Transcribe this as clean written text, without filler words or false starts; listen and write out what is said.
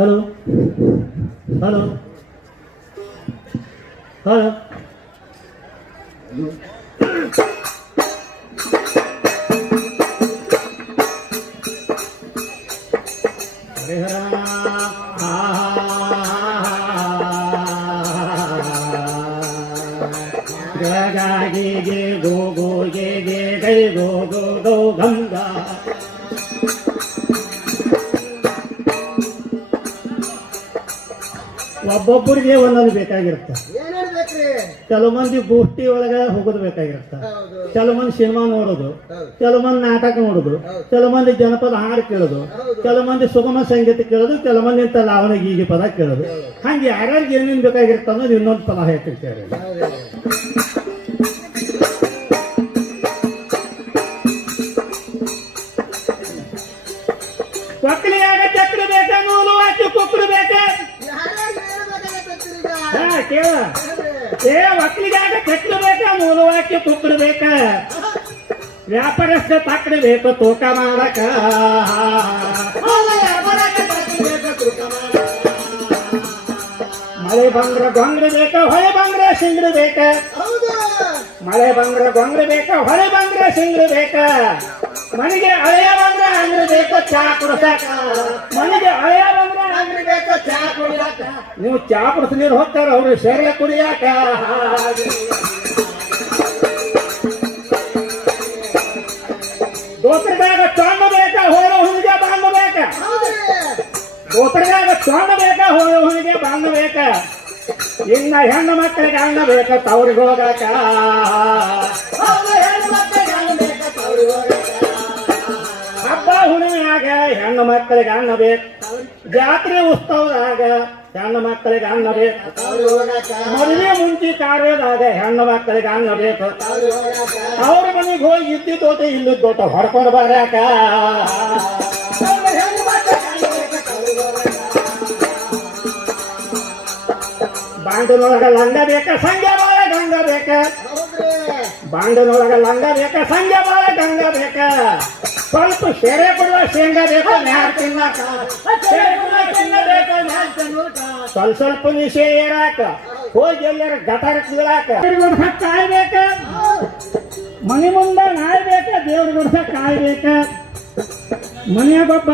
Hello hello hello ಗೆ ಗೋ ಗೋ ಗೆ ಗೈ ಗೋ ಗೋ ಗೋ ಗಂಗಾ ಒಬ್ಬೊಬ್ಬರಿಗೆ ಒಂದೊಂದು ಬೇಕಾಗಿರುತ್ತೆ. ಕೆಲವು ಮಂದಿ ಗೋಷ್ಠಿ ಒಳಗ ಹೋಗೋದು ಬೇಕಾಗಿರುತ್ತೆ, ಕೆಲವು ಮಂದಿ ಸಿನಿಮಾ ನೋಡೋದು, ಕೆಲವು ಮಂದಿ ನಾಟಕ ನೋಡೋದು, ಕೆಲವು ಮಂದಿ ಜನಪದ ಹಾಡು ಕೇಳೋದು, ಕೆಲವು ಮಂದಿ ಸುಗಮ ಸಂಗೀತ ಕೇಳೋದು, ಕೆಲವು ಮಂದಿ ಇಂಥ ಲಾವಣ ಗೀಗಿ ಪದ ಕೇಳೋದು. ಹಂಗೆ ಯಾರ್ಯಾರಿಗೆ ಏನೇನು ಬೇಕಾಗಿರುತ್ತೆ ಅನ್ನೋದು ಇನ್ನೊಂದು ಪದ ಹೇಳ್ತಿರ್ತಾರೆ. ಒಕ್ಕಲಿಯಾಗ ಚಕ್ರ ಬೇಕ, ನೂಲು ಹಾಕಿ ಕುಕ್ಕರು ಬೇಕ. ಕೇಳ ಒಕ್ಕಲಿಗಾಗ ಚಕ್ರ ಬೇಕ, ನೂಲು ಹಾಕಿ ಕುಕ್ಕರು ಬೇಕ. ವ್ಯಾಪಾರಸ್ಥ ತಕ್ಕಡಿ ಬೇಕು ತೂಕ ಮಾಡಕ. ಮಳೆ ಬಂದ್ರ ಗೊಂಗ್ರ ಬೇಕ, ಹೊಳೆ ಬಂದ್ರ ಸಿಂಗ್ರ ಬೇಕ. ಮಳೆ ಬಂದ್ರ ಗೊಂಗ್ರ ಬೇಕ, ಹೊಳೆ ಬಂದ್ರ ಸಿಂಗ್ರ ಬೇಕ. ಮನೆಗೆ ಹಳೆಯ ಬಂದ್ರ ಅಂಗ್ರ ಬೇಕು ಚಾ ಕುಡ್ಸಾಕ. ಮನೆಗೆ ಹಳೆಯ ಬಂದ್ರ ಅಂಗ್ರ ಬೇಕು ಚಾ ಕುಡ್ಸಾಕ. ನೀವು ಚಾ ಕುಡಿಸ್ ನೀರು ಹೋಗ್ತಾರ, ಅವ್ರು ಶೇರೆ ಕುಡಿಯಾಕ. ದೋತ್ರದಾಗ ಚೊಂಡ ಬೇಕ, ಹೋಳ ಹುಣಿಗೆ ಬಾಂಧ ಬೇಕ. ದೋತ್ರದಾಗ ಚೊಂಡ ಬೇಕ, ಹೋಳ ಹುಣಿಗೆ ಬಾಂಧ ಬೇಕ. ಇನ್ನ ಹೆಣ್ಣು ಮಕ್ಕಳಿಗೆ ಅಣ್ಣ ಬೇಕ ತವ್ರಿಗೆ ಹೋಗಾಕ. ಹಬ್ಬ ಹುಣ್ಣಿಮೆಯಾಗ ಹೆಣ್ಣು ಮಕ್ಕಳಿಗೆ ಅಣ್ಣ ಬೇಕು. ಜಾತ್ರೆ ಉತ್ಸವದಾಗ ಹೆಣ್ಣು ಮಕ್ಕಳಿಗೆ ಅಣ್ಣ ಬೇಕು. ಮದುವೆ ಮುಂಚೆ ಕಾರ್ಯದಾಗ ಹೆಣ್ಣು ಮಕ್ಕಳಿಗೆ ಅಣ್ಣ ಬೇಕು. ಅವ್ರ ಮನೆಗೆ ಹೋಗಿ ಇದ್ದಿದ್ದ ದೋಟ ಇಲ್ಲದ ದೋಟ ಹೊಡ್ಕೊಂಡು ಬರಾಕ. ಬಾಂಡನೊಳಗ ಲಂಗ ಬೇಕ, ಸಂಜೆ ಬಾಳ ಗಂಗ ಬೇಕ. ಬಾಂಡನೊಳಗ ಲಂಗ ಬೇಕ, ಸಂಜೆ ಬಾಳ ಗಂಗ ಬೇಕ. ಸ್ವಲ್ಪ ಸೆರೆ ಕೊಡುವ ಶೇಂಗಾ ಬೇಕು ನ್ಯಾರ ತಿನ್ನಾಕ. ಸ್ವಲ್ಪ ಸ್ವಲ್ಪ ನಿಶೆ ಏರಾಕ, ಹೋಗಿ ಎಲ್ಲಾರ ಗಟಾರ ಕೀಳಾಕ. ಕಾಯ್ಬೇಕ, ಮನೆ ಮುಂದೆ ನಾಯ್ಬೇಕ, ದೇವ್ರ ಗುಡ್ಸ ಕಾಯ್ಬೇಕ. ಮನೆಯಾಗೊಬ್ಬ